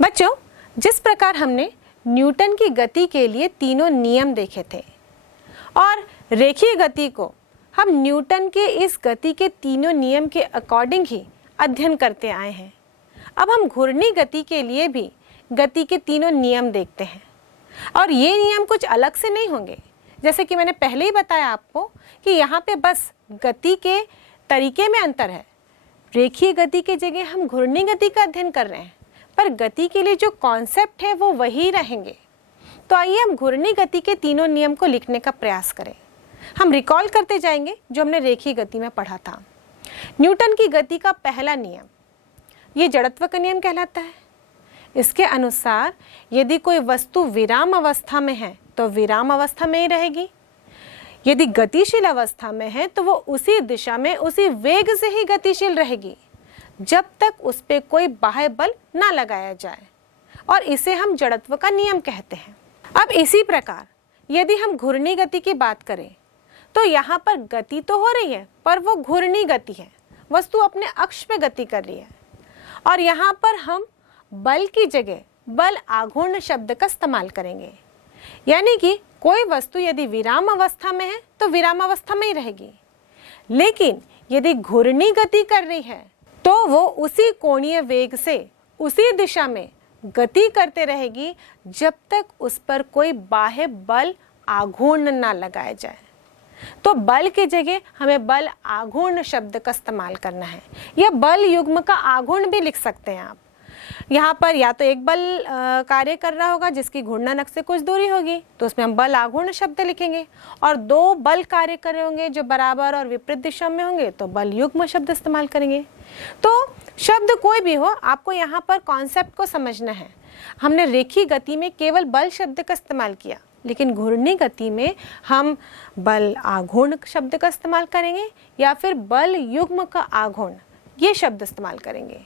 बच्चों, जिस प्रकार हमने न्यूटन की गति के लिए तीनों नियम देखे थे और रेखीय गति को हम न्यूटन के इस गति के तीनों नियम के अकॉर्डिंग ही अध्ययन करते आए हैं, अब हम घूर्णी गति के लिए भी गति के तीनों नियम देखते हैं। और ये नियम कुछ अलग से नहीं होंगे, जैसे कि मैंने पहले ही बताया आपको कि यहाँ पे बस गति के तरीके में अंतर है। रेखीय गति की जगह हम घूर्णी गति का अध्ययन कर रहे हैं, पर गति के लिए जो कॉन्सेप्ट है वो वही रहेंगे। तो आइए हम घूर्णी गति के तीनों नियम को लिखने का प्रयास करें। हम रिकॉल करते जाएंगे जो हमने रेखीय गति में पढ़ा था। न्यूटन की गति का पहला नियम, ये जड़त्व का नियम कहलाता है। इसके अनुसार यदि कोई वस्तु विराम अवस्था में है तो विराम अवस्था में ही रहेगी, यदि गतिशील अवस्था में है तो वो उसी दिशा में उसी वेग से ही गतिशील रहेगी जब तक उस पे कोई बाह्य बल ना लगाया जाए, और इसे हम जड़त्व का नियम कहते हैं। अब इसी प्रकार यदि हम घूर्णी गति की बात करें तो यहाँ पर गति तो हो रही है पर वो घूर्णी गति है, वस्तु अपने अक्ष पे गति कर रही है। और यहाँ पर हम बल की जगह बल आघूर्ण शब्द का इस्तेमाल करेंगे, यानी कि कोई वस्तु यदि विराम अवस्था में है तो विराम अवस्था में ही रहेगी, लेकिन यदि घूर्णी गति कर रही है तो वो उसी कोणीय वेग से उसी दिशा में गति करते रहेगी जब तक उस पर कोई बाह्य बल आघूर्ण ना लगाया जाए। तो बल की जगह हमें बल आघूर्ण शब्द का इस्तेमाल करना है, या बल युग्म का आघूर्ण भी लिख सकते हैं आप। यहाँ पर या तो एक बल कार्य कर रहा होगा जिसकी घूर्णन अक्ष से कुछ दूरी होगी तो उसमें हम बल आघूर्ण शब्द लिखेंगे, और दो बल कार्य कर रहे होंगे जो बराबर और विपरीत दिशा में होंगे तो बल युग्म शब्द इस्तेमाल करेंगे। तो शब्द कोई भी हो, आपको यहाँ पर कॉन्सेप्ट को समझना है। हमने रेखीय गति में केवल बल शब्द का इस्तेमाल किया, लेकिन घूर्णी गति में हम बल आघूर्ण शब्द का इस्तेमाल करेंगे या फिर बल युग्म का आघूर्ण ये शब्द इस्तेमाल करेंगे।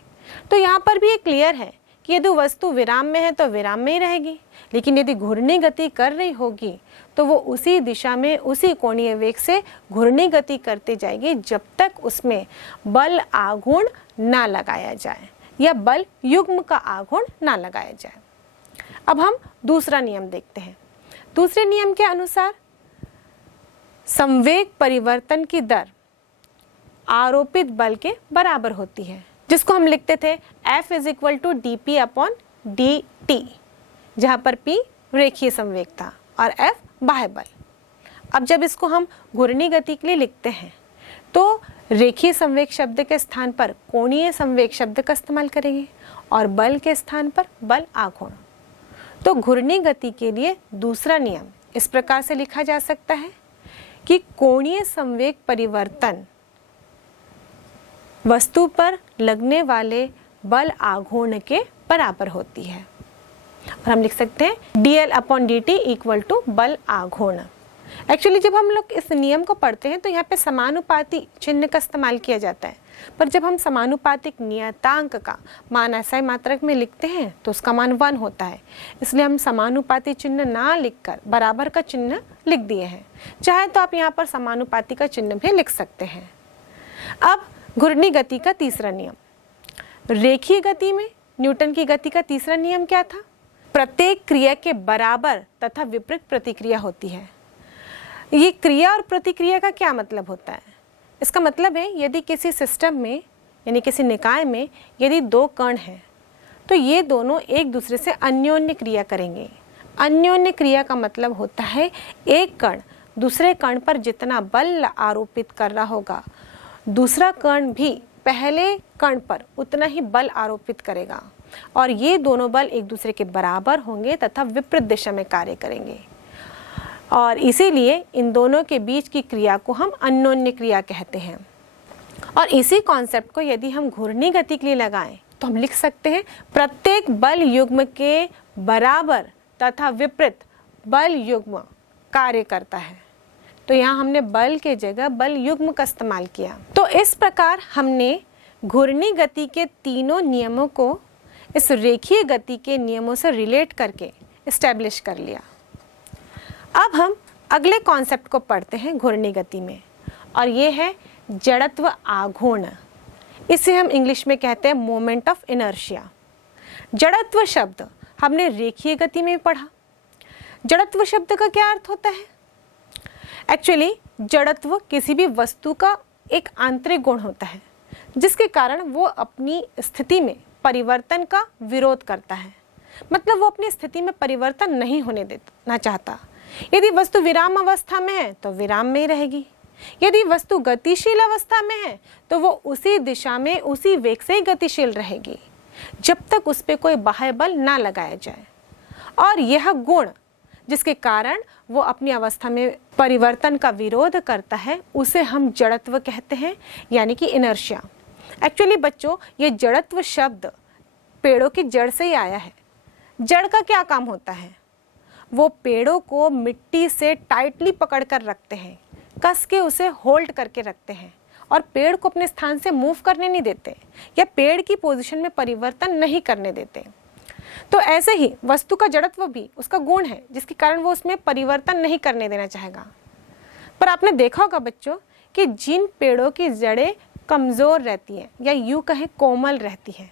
तो यहाँ पर भी ये क्लियर है कि यदि वस्तु विराम में है तो विराम में ही रहेगी, लेकिन यदि घूर्णी गति कर रही होगी तो वो उसी दिशा में उसी कोणीय वेग से घूर्णी गति करती जाएगी जब तक उसमें बल आघूर्ण ना लगाया जाए या बल युग्म का आघूर्ण ना लगाया जाए। अब हम दूसरा नियम देखते हैं। दूसरे नियम के अनुसार संवेग परिवर्तन की दर आरोपित बल के बराबर होती है, जिसको हम लिखते थे F = dp/dt, जहाँ पर P रेखीय संवेग था और F बाह्य बल। अब जब इसको हम घूर्णी गति के लिए लिखते हैं तो रेखीय संवेग शब्द के स्थान पर कोणीय संवेग शब्द का इस्तेमाल करेंगे और बल के स्थान पर बल आघूर्ण। तो घूर्णी गति के लिए दूसरा नियम इस प्रकार से लिखा जा सकता है कि कोणीय संवेग परिवर्तन वस्तु पर लगने वाले बल आघूर्ण के बराबर होती है, और हम लिख सकते हैं dl/dt = बल आघूर्ण। एक्चुअली जब हम लोग इस नियम को पढ़ते हैं तो यहाँ पे समानुपाती चिन्ह का इस्तेमाल किया जाता है, पर जब हम समानुपातिक नियतांक का मान SI मात्रक में लिखते हैं तो उसका मान 1 होता है, इसलिए हम समानुपाती चिन्ह ना लिखकर बराबर का चिन्ह लिख दिए हैं। चाहे तो आप यहाँ पर समानुपाती का चिन्ह भी लिख सकते हैं। अब घूर्णी गति का तीसरा नियम। रेखीय गति में न्यूटन की गति का तीसरा नियम क्या था? प्रत्येक क्रिया के बराबर तथा विपरीत प्रतिक्रिया होती है। ये क्रिया और प्रतिक्रिया का क्या मतलब होता है? इसका मतलब है यदि किसी सिस्टम में यानी किसी निकाय में यदि दो कण हैं तो ये दोनों एक दूसरे से अन्योन्य क्रिया करेंगे। अन्योन्य क्रिया का मतलब होता है एक कण दूसरे कण पर जितना बल आरोपित कर रहा होगा दूसरा कण भी पहले कण पर उतना ही बल आरोपित करेगा, और ये दोनों बल एक दूसरे के बराबर होंगे तथा विपरीत दिशा में कार्य करेंगे, और इसीलिए इन दोनों के बीच की क्रिया को हम अन्योन्य क्रिया कहते हैं। और इसी कॉन्सेप्ट को यदि हम घूर्णी गति के लिए लगाएं तो हम लिख सकते हैं प्रत्येक बल युग्म के बराबर तथा विपरीत बल युग्म कार्य करता है। तो यहाँ हमने बल के जगह बल युग्म का इस्तेमाल किया। तो इस प्रकार हमने घूर्णी गति के तीनों नियमों को इस रेखीय गति के नियमों से रिलेट करके इस्टेब्लिश कर लिया। अब हम अगले कॉन्सेप्ट को पढ़ते हैं घूर्णी गति में, और ये है जड़त्व आघूर्ण। इसे हम इंग्लिश में कहते हैं मोमेंट ऑफ इनर्शिया। जड़त्व शब्द हमने रेखीय गति में भी पढ़ा। जड़त्व शब्द का क्या अर्थ होता है? एक्चुअली जड़त्व किसी भी वस्तु का एक आंतरिक गुण होता है जिसके कारण वो अपनी स्थिति में परिवर्तन का विरोध करता है। मतलब वो अपनी स्थिति में परिवर्तन नहीं होने देना चाहता। यदि वस्तु विराम अवस्था में है तो विराम में ही रहेगी, यदि वस्तु गतिशील अवस्था में है तो वो उसी दिशा में उसी वेग से ही गतिशील रहेगी जब तक उस पर कोई बाह्य बल ना लगाया जाए। और यह गुण जिसके कारण वो अपनी अवस्था में परिवर्तन का विरोध करता है उसे हम जड़त्व कहते हैं, यानी कि इनर्शिया। एक्चुअली बच्चों, ये जड़त्व शब्द पेड़ों की जड़ से ही आया है। जड़ का क्या काम होता है? वो पेड़ों को मिट्टी से टाइटली पकड़ कर रखते हैं, कस के उसे होल्ड करके रखते हैं और पेड़ को अपने स्थान से मूव करने नहीं देते या पेड़ की पोजीशन में परिवर्तन नहीं करने देते। तो ऐसे ही वस्तु का जड़त्व भी उसका गुण है जिसके कारण वो उसमें परिवर्तन नहीं करने देना चाहेगा। पर आपने देखा होगा बच्चों कि जिन पेड़ों की जड़ें कमज़ोर रहती हैं या यूँ कहें कोमल रहती हैं,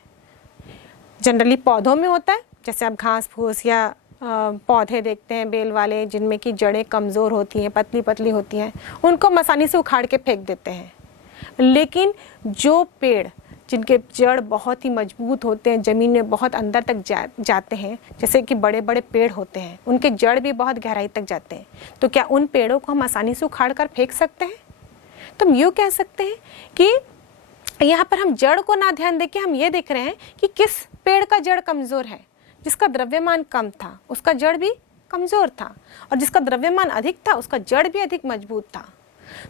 जनरली पौधों में होता है, जैसे आप घास फूस या पौधे देखते हैं बेल वाले जिनमें की जड़ें कमज़ोर होती हैं, पतली पतली होती हैं, उनको हम आसानी से उखाड़ के फेंक देते हैं। लेकिन जो पेड़ जिनके जड़ बहुत ही मजबूत होते हैं, ज़मीन में बहुत अंदर तक जाते हैं, जैसे कि बड़े बड़े पेड़ होते हैं, उनके जड़ भी बहुत गहराई तक जाते हैं, तो क्या उन पेड़ों को हम आसानी से उखाड़ कर फेंक सकते हैं? तो हम यूँ कह सकते हैं कि यहाँ पर हम जड़ को ना ध्यान देके हम ये देख रहे हैं कि किस पेड़ का जड़ कमज़ोर है। जिसका द्रव्यमान कम था उसका जड़ भी कमज़ोर था, और जिसका द्रव्यमान अधिक था उसका जड़ भी अधिक मजबूत था।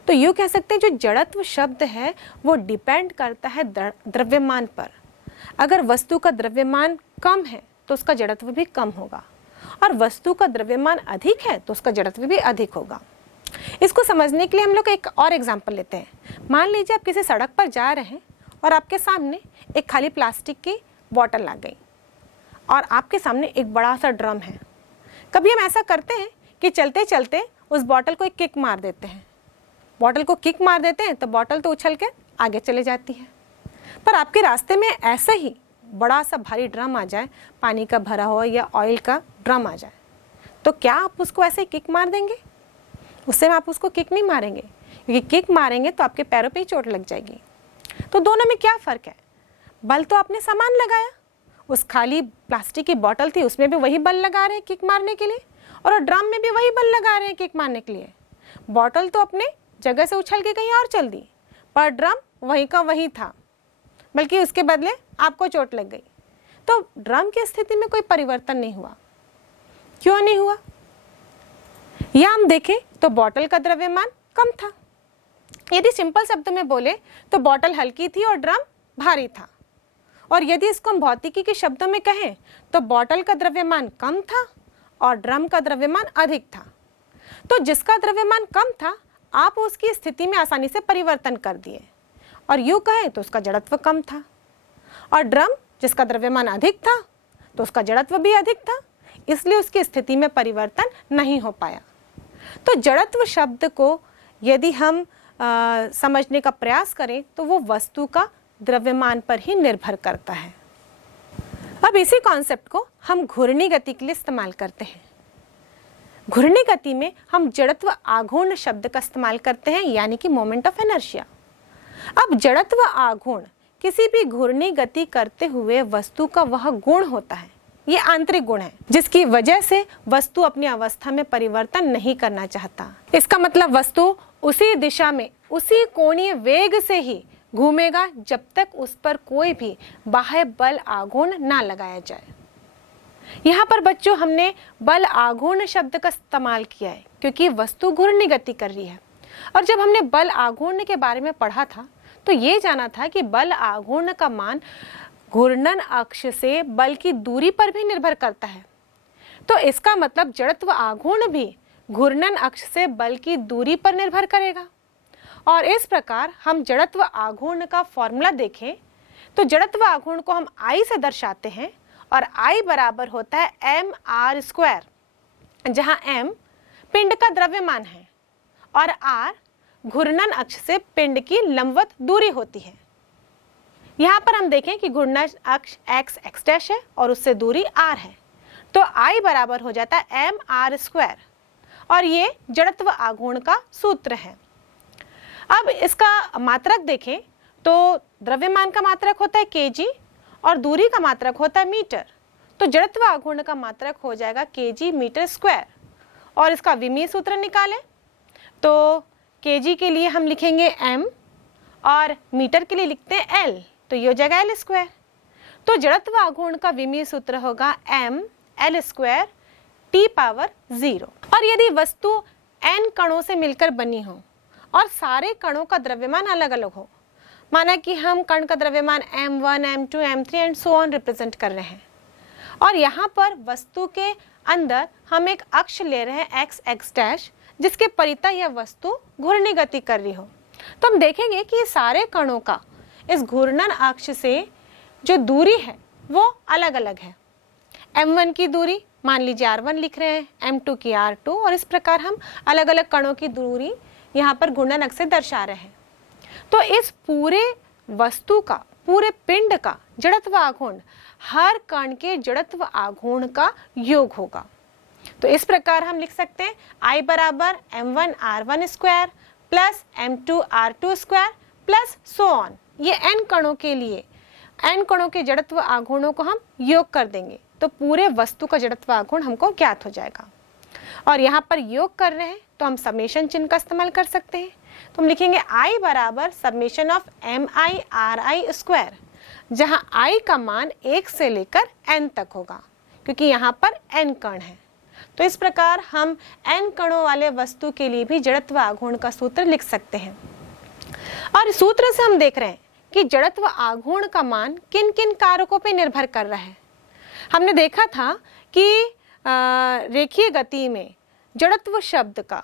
तो यूँ कह सकते हैं जो जड़त्व शब्द है वो डिपेंड करता है द्रव्यमान पर। अगर वस्तु का द्रव्यमान कम है तो उसका जड़त्व भी कम होगा, और वस्तु का द्रव्यमान अधिक है तो उसका जड़त्व भी अधिक होगा। इसको समझने के लिए हम लोग एक और एग्जाम्पल लेते हैं। मान लीजिए आप किसी सड़क पर जा रहे हैं और आपके सामने एक खाली प्लास्टिक की बॉटल आ गई और आपके सामने एक बड़ा सा ड्रम है। कभी हम ऐसा करते हैं कि चलते चलते उस बॉटल को एक किक मार देते हैं। बॉटल को किक मार देते हैं तो बॉटल तो उछल के आगे चले जाती है। पर आपके रास्ते में ऐसे ही बड़ा सा भारी ड्रम आ जाए, पानी का भरा हो या ऑयल का ड्रम आ जाए, तो क्या आप उसको ऐसे किक मार देंगे? उससे आप उसको किक नहीं मारेंगे, क्योंकि किक मारेंगे तो आपके पैरों पे ही चोट लग जाएगी। तो दोनों में क्या फ़र्क है? बल तो आपने समान लगाया, उस खाली प्लास्टिक की बॉटल थी उसमें भी वही बल लगा रहे हैं किक मारने के लिए, और ड्रम में भी वही बल लगा रहे हैं किक मारने के लिए। बॉटल तो अपने जगह से उछल के कहीं और चल दी, पर ड्रम वहीं का वहीं था, बल्कि उसके बदले आपको चोट लग गई। तो ड्रम की स्थिति में कोई परिवर्तन नहीं हुआ। क्यों नहीं हुआ? या हम देखें तो बॉटल का द्रव्यमान कम था। यदि सिंपल शब्द में बोले तो बॉटल हल्की थी और ड्रम भारी था। और यदि इसको हम भौतिकी के शब्दों में कहें तो बॉटल का द्रव्यमान कम था और ड्रम का द्रव्यमान अधिक था। तो जिसका द्रव्यमान कम था आप उसकी स्थिति में आसानी से परिवर्तन कर दिए, और यूँ कहें तो उसका जड़त्व कम था। और ड्रम जिसका द्रव्यमान अधिक था तो उसका जड़त्व भी अधिक था, इसलिए उसकी स्थिति में परिवर्तन नहीं हो पाया। तो जड़त्व शब्द को यदि हम समझने का प्रयास करें तो वो वस्तु का द्रव्यमान पर ही निर्भर करता है। अब इसी कॉन्सेप्ट को हम घूर्णी गति के लिए इस्तेमाल करते हैं। घूर्णी गति में हम जड़त्व आघूर्ण शब्द का इस्तेमाल करते हैं, यानी कि मोमेंट ऑफ इनर्शिया। अब जड़त्व आघूर्ण किसी भी घूर्णी गति करते हुए वस्तु का वह गुण होता है, ये आंतरिक गुण है जिसकी वजह से वस्तु अपनी अवस्था में परिवर्तन नहीं करना चाहता। इसका मतलब वस्तु उसी दिशा में उसी कोणीय वेग से ही घूमेगा जब तक उस पर कोई भी बाह्य बल आघूर्ण ना लगाया जाए। यहाँ पर बच्चों हमने बल आघूर्ण शब्द का इस्तेमाल किया है क्योंकि वस्तु घूर्णी गति कर रही है। और जब हमने बल आघूर्ण के बारे में पढ़ा था तो ये जाना था कि बल आघूर्ण का मान घूर्णन अक्ष से बल की दूरी पर भी निर्भर करता है। तो इसका मतलब जड़त्व आघूर्ण भी घूर्णन अक्ष से बल की दूरी पर निर्भर करेगा। और इस प्रकार हम जड़त्व आघूर्ण का फॉर्मूला देखें तो जड़त्व आघूर्ण को हम I से दर्शाते हैं, और I बराबर होता है mr², जहां m पिंड का द्रव्यमान है और r घूर्णन अक्ष से पिंड की लंबवत दूरी होती है। यहाँ पर हम देखें कि घूर्णन अक्ष x x डैश है और उससे दूरी r है, तो I बराबर हो जाता है mr², और ये जड़त्व आघूर्ण का सूत्र है। अब इसका मात्रक देखें तो द्रव्यमान का मात्रक होता है kg और दूरी का मात्रक होता है मीटर, तो जड़त्व आघूर्ण का मात्रक हो जाएगा kg मीटर स्क्वायर। और इसका विमीय सूत्र निकालें तो kg के लिए हम लिखेंगे m और मीटर के लिए लिखते हैं l, तो ये हो जाएगा l²। तो जड़त्व आघूर्ण का विमीय सूत्र होगा m l² T⁻0। और यदि वस्तु n कणों से मिलकर बनी हो और सारे कणों का द्रव्यमान अलग अलग हो, माना कि हम कण का द्रव्यमान m1, m2, m3 and so on represent कर रहे हैं, और यहाँ पर वस्तु के अंदर हम एक अक्ष ले रहे हैं x x डैश, जिसके परितः यह वस्तु घूर्णी गति कर रही हो, तो हम देखेंगे कि सारे कणों का इस घूर्णन अक्ष से जो दूरी है वो अलग अलग है। m1 की दूरी मान लीजिए r1 लिख रहे हैं, m2 की r2, और इस प्रकार हम अलग अलग कणों की दूरी यहाँ पर घूर्णन अक्ष से दर्शा रहे हैं। तो इस पूरे वस्तु का, पूरे पिंड का जड़त्व आघूर्ण हर कण के जड़त्व आघूर्ण का योग होगा। तो इस प्रकार हम लिख सकते हैं I बराबर m1r1² plus m2r2² plus so on. ये n कणों के लिए n कणों के जड़त्व आघूर्णों को हम योग कर देंगे तो पूरे वस्तु का जड़त्व आघूर्ण हमको ज्ञात हो जाएगा। और यहाँ पर योग कर रहे हैं तो हम समेशन चिन्ह का इस्तेमाल कर सकते हैं, तो हम लिखेंगे I बराबर समेशन ऑफ mi/ri², जहाँ I का मान 1 से लेकर n तक होगा, क्योंकि यहाँ पर n कण है। तो इस प्रकार हम n कणों वाले वस्तु के लिए भी जड़त्व आघूर्ण का सूत्र लिख सकते हैं। और इस सूत्र से हम देख रहे हैं कि जड़त्व आघूर्ण का मान किन किन कारकों पर निर्भर कर रहा है। हमने देखा था कि रेखीय गति में जड़त्व शब्द का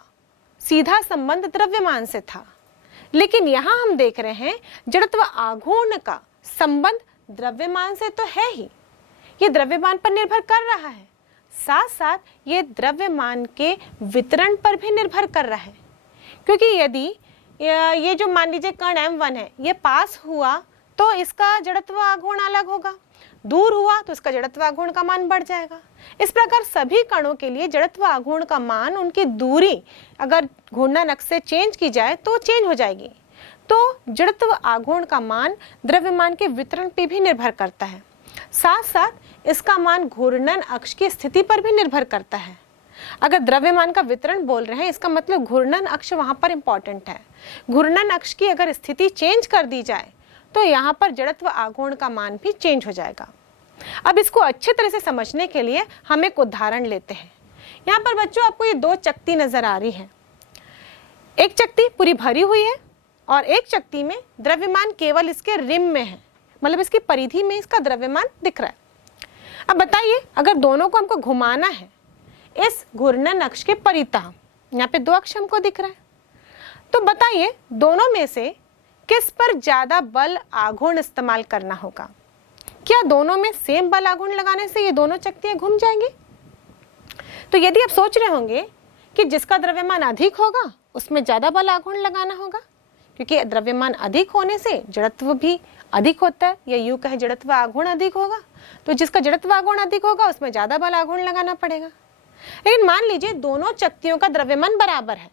सीधा संबंध द्रव्यमान से था, लेकिन यहाँ हम देख रहे हैं जड़त्व आघूर्ण का संबंध द्रव्यमान से तो है ही, ये द्रव्यमान पर निर्भर कर रहा है, साथ साथ ये द्रव्यमान के वितरण पर भी निर्भर कर रहा है। क्योंकि यदि ये जो मान लीजिए कण m1 है, ये पास हुआ तो इसका जड़त्व आघूर्ण अलग होगा, दूर हुआ तो इसका जड़त्व आघूर्ण का मान बढ़ जाएगा। इस प्रकार सभी कणों के लिए जड़त्व आघूर्ण का मान उनकी दूरी अगर घूर्णन अक्ष से चेंज की जाए तो चेंज हो जाएगी। तो जड़त्व आघूर्ण का मान द्रव्यमान के वितरण पे भी निर्भर करता है, साथ साथ इसका मान घूर्णन अक्ष की स्थिति पर भी निर्भर करता है। अगर द्रव्यमान का वितरण बोल रहे हैं, इसका मतलब घूर्णन अक्ष वहां पर इंपॉर्टेंट है। घूर्णन अक्ष की अगर स्थिति चेंज कर दी जाए तो यहाँ पर जड़त्व आघूर्ण का मान भी चेंज हो जाएगा। अब इसको अच्छे तरह से समझने के लिए हम एक उदाहरण लेते हैं। यहाँ पर बच्चों आपको ये 2 चकती नजर आ रही है। एक चकती पूरी भरी हुई है और एक चकती में द्रव्यमान केवल इसके रिम में है, मतलब इसकी परिधि में इसका द्रव्यमान दिख रहा है। अब बताइए, अगर दोनों को हमको घुमाना है इस घूर्णन अक्ष के परितः, यहाँ पे 2 अक्ष हमको दिख रहा है, तो बताइए दोनों में से किस पर ज्यादा बल आघूर्ण इस्तेमाल करना होगा? क्या दोनों में सेम बल आघूर्ण लगाने से ये दोनों चकतियां घूम जाएंगी? तो यदि आप सोच रहे होंगे कि जिसका द्रव्यमान अधिक होगा उसमें ज्यादा बल आघूर्ण लगाना होगा, क्योंकि द्रव्यमान अधिक होने से जड़त्व भी अधिक होता है, या यूं कहें जड़त्व आघूर्ण अधिक होगा, तो जिसका जड़त्व आघूर्ण अधिक होगा उसमें ज्यादा बल आघूर्ण लगाना पड़ेगा। लेकिन मान लीजिए दोनों चकतियों का द्रव्यमान बराबर है,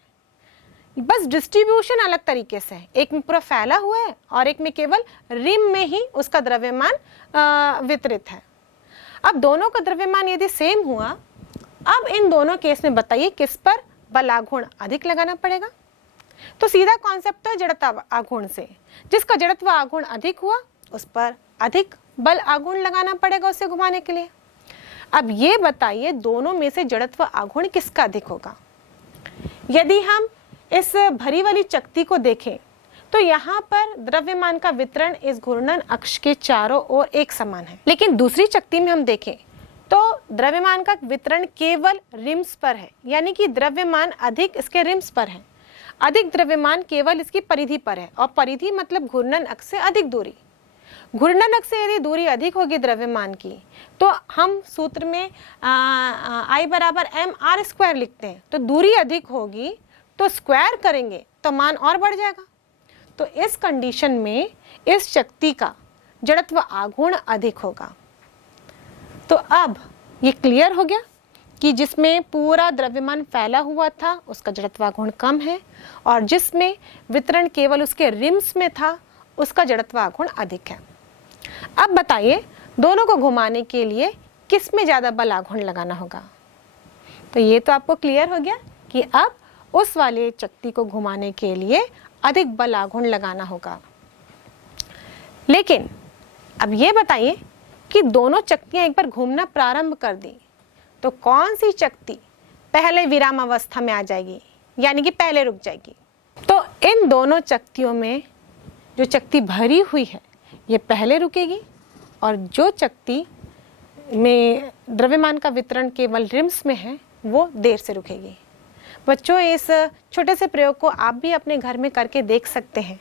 बस डिस्ट्रीब्यूशन अलग तरीके से है, एक में पूरा फैला हुआ है और एक में केवल रिम में ही उसका द्रव्यमान वितरित है। अब दोनों का द्रव्यमान यदि सेम हुआ, अब इन दोनों केस में बताइए किस पर बल आघूर्ण अधिक लगाना पड़ेगा? तो सीधा कॉन्सेप्ट है जड़त्व आघूर्ण से, जिसका जड़त्व आघूर्ण अधिक हुआ उस पर अधिक बल आघूर्ण लगाना पड़ेगा उसे घुमाने के लिए। अब ये बताइए दोनों में से जड़त्व आघूर्ण किसका अधिक होगा? यदि हम इस भरी वाली चकती को देखें तो यहाँ पर द्रव्यमान का वितरण इस घूर्णन अक्ष के चारों ओर एक समान है, लेकिन दूसरी चकती में हम देखें तो द्रव्यमान का वितरण केवल रिम्स पर है, यानी कि द्रव्यमान अधिक इसके रिम्स पर है, अधिक द्रव्यमान केवल इसकी परिधि पर है, और परिधि मतलब घूर्णन अक्ष से अधिक दूरी। घूर्णन अक्ष से यदि दूरी अधिक होगी द्रव्यमान की तो हम सूत्र में I बराबर mr² लिखते हैं, तो दूरी अधिक होगी तो स्क्वायर करेंगे तो मान और बढ़ जाएगा। तो इस कंडीशन में इस चकती का जड़त्व आघूर्ण अधिक होगा। तो अब ये क्लियर हो गया कि जिसमें पूरा द्रव्यमान फैला हुआ था उसका जड़त्वाघूर्ण कम है, और जिसमें वितरण केवल उसके रिम्स में था उसका जड़त्वाघूर्ण अधिक है। अब बताइए दोनों को घुमाने के लिए किस में ज़्यादा बल आघूर्ण लगाना होगा। तो ये तो आपको क्लियर हो गया कि अब उस वाले चक्ति को घुमाने के लिए अधिक बल आघूर्ण लगाना होगा। लेकिन अब ये बताइए कि दोनों चक्तियां एक बार घूमना प्रारंभ कर दी तो कौन सी चक्ति पहले विराम अवस्था में आ जाएगी, यानी कि पहले रुक जाएगी। तो इन दोनों चक्तियों में जो चक्ति भरी हुई है ये पहले रुकेगी, और जो चक्ति में द्रव्यमान का वितरण केवल रिम्स में है वो देर से रुकेगी। बच्चों, इस छोटे से प्रयोग को आप भी अपने घर में करके देख सकते हैं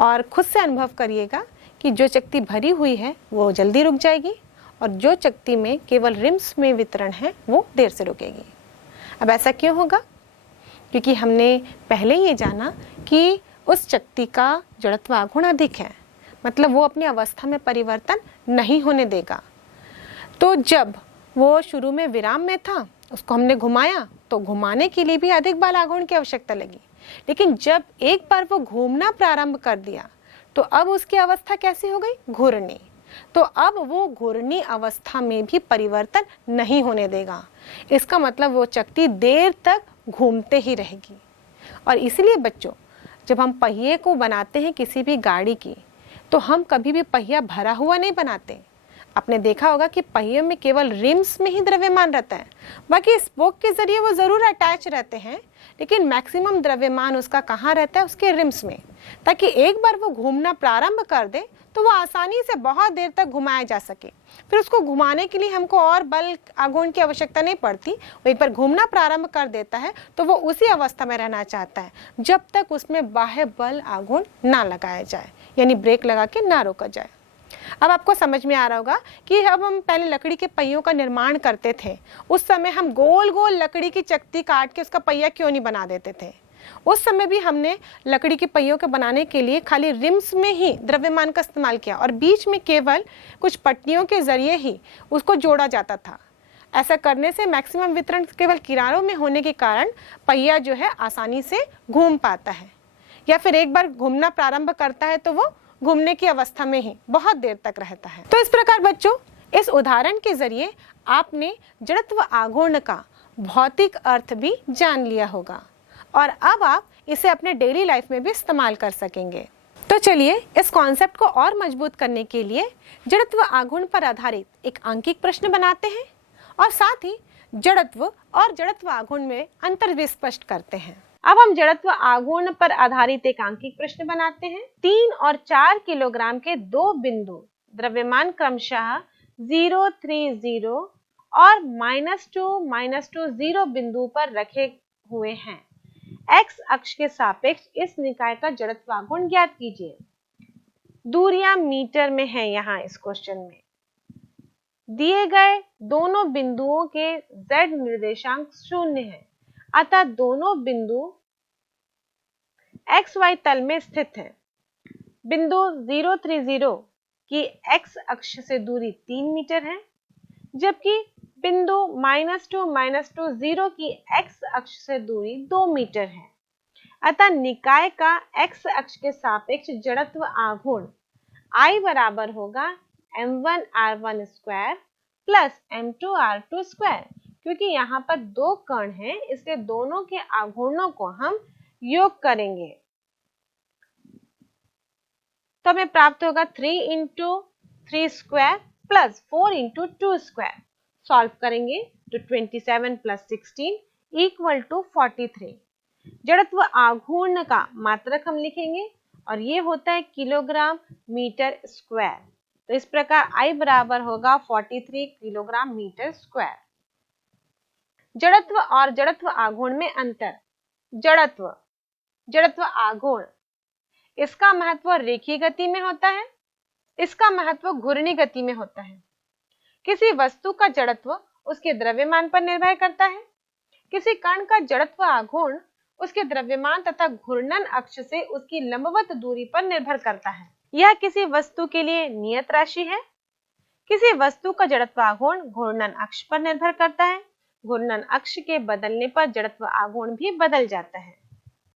और खुद से अनुभव करिएगा कि जो चक्ति भरी हुई है वो जल्दी रुक जाएगी और जो चक्ति में केवल रिम्स में वितरण है वो देर से रुकेगी। अब ऐसा क्यों होगा? क्योंकि हमने पहले ये जाना कि उस चक्ति का जड़त्वाघूर्ण अधिक है, मतलब वो अपनी अवस्था में परिवर्तन नहीं होने देगा। तो जब वो शुरू में विराम में था उसको हमने घुमाया तो घुमाने के लिए भी अधिक बल आघूर्ण की आवश्यकता लगी, लेकिन जब एक बार वो घूमना प्रारंभ कर दिया तो अब उसकी अवस्था कैसी हो गई? घूर्णी। तो अब वो घूर्णी अवस्था में भी परिवर्तन नहीं होने देगा। इसका मतलब वो चक्ति देर तक घूमते ही रहेगी। और इसलिए बच्चों, जब हम पहिए को बनाते हैं किसी भी गाड़ी की, तो हम कभी भी पहिया भरा हुआ नहीं बनाते। आपने देखा होगा कि पहिए में केवल रिम्स में ही द्रव्यमान रहता है, बाकी स्पोक के जरिए वो जरूर अटैच रहते हैं, लेकिन मैक्सिमम द्रव्यमान उसका कहाँ रहता है? उसके रिम्स में, ताकि एक बार वो घूमना प्रारंभ कर दे तो वो आसानी से बहुत देर तक घुमाया जा सके। फिर उसको घुमाने के लिए हमको और बल आघूर्ण की आवश्यकता नहीं पड़ती। वो एक बार घूमना प्रारंभ कर देता है तो वो उसी अवस्था में रहना चाहता है जब तक उसमें बाह्य बल आघूर्ण ना लगाया जाए, यानी ब्रेक लगा के ना रोका जाए। अब आपको समझ में आ रहा होगा कि अब हम पहले लकड़ी के पहियों का निर्माण करते थे, उस समय हम गोल गोल लकड़ी की चक्ति काट के उसका पहिया क्यों नहीं बना देते थे। उस समय भी हमने लकड़ी के पहियों के बनाने के लिए खाली रिम्स में ही द्रव्यमान का इस्तेमाल किया और बीच में केवल कुछ पट्टियों के जरिए ही उसको जोड़ा जाता था। ऐसा करने से मैक्सिमम वितरण केवल किनारों में होने के कारण पहिया जो है आसानी से घूम पाता है, या फिर एक बार घूमना प्रारंभ करता है तो वो घूमने की अवस्था में ही बहुत देर तक रहता है। तो इस प्रकार बच्चों, इस उदाहरण के जरिए आपने जड़त्व आघूर्ण का भौतिक अर्थ भी जान लिया होगा और अब आप इसे अपने डेली लाइफ में भी इस्तेमाल कर सकेंगे। तो चलिए इस कॉन्सेप्ट को और मजबूत करने के लिए जड़त्व आघूर्ण पर आधारित एक आंकिक प्रश्न बनाते हैं और साथ ही जड़त्व और जड़त्व आघूर्ण में अंतर भी स्पष्ट करते हैं। अब हम जड़त्व आघूर्ण पर आधारित एक आंकिक प्रश्न बनाते हैं। 3 और 4 किलोग्राम के दो बिंदु द्रव्यमान क्रमशः 0, 3, 0 और -2, -2, 0 बिंदु पर रखे हुए हैं। x अक्ष के सापेक्ष इस निकाय का जड़त्वाघूर्ण ज्ञात कीजिए। दूरियां मीटर में है। यहाँ इस क्वेश्चन में दिए गए दोनों बिंदुओं के z निर्देशांक 0 है, अतः दोनों बिंदु xy तल में स्थित हैं। बिंदु 0, 3, 0 की x अक्ष से दूरी 3 मीटर है, जबकि बिंदु -2, -2, 0 की x अक्ष से दूरी 2 मीटर है। अतः निकाय का x अक्ष के सापेक्ष जड़त्व आघूर्ण I बराबर होगा m1r1 square plus m2r2 square. क्योंकि यहाँ पर दो कण हैं, इसलिए दोनों के आघूर्णों को हम योग करेंगे तो हमें प्राप्त होगा 3 × 3 स्क्वायर प्लस 4 × 2 स्क्वायर। सॉल्व करेंगे तो 27 + 16 = 43। जड़त्व आघूर्ण का मात्रक हम लिखेंगे और ये होता है किलोग्राम मीटर स्क्वायर। तो इस प्रकार I बराबर होगा 43 किलोग्राम मीटर स्क्वायर। जड़त्व और जड़त्व आघूर्ण में अंतर। जड़त्व आघूर्ण, इसका महत्व रेखीय गति में होता है, इसका महत्व घूर्णी गति में होता है। किसी वस्तु का जड़त्व उसके द्रव्यमान पर निर्भर करता है। किसी कण का जड़त्व आघूर्ण उसके द्रव्यमान तथा घूर्णन अक्ष से उसकी लंबवत दूरी पर निर्भर करता है। यह किसी वस्तु के लिए नियत राशि है। किसी वस्तु का जड़त्व आघूर्ण घूर्णन अक्ष पर निर्भर करता है। घूर्णन अक्ष के बदलने पर जड़त्व आघूर्ण भी बदल जाता है।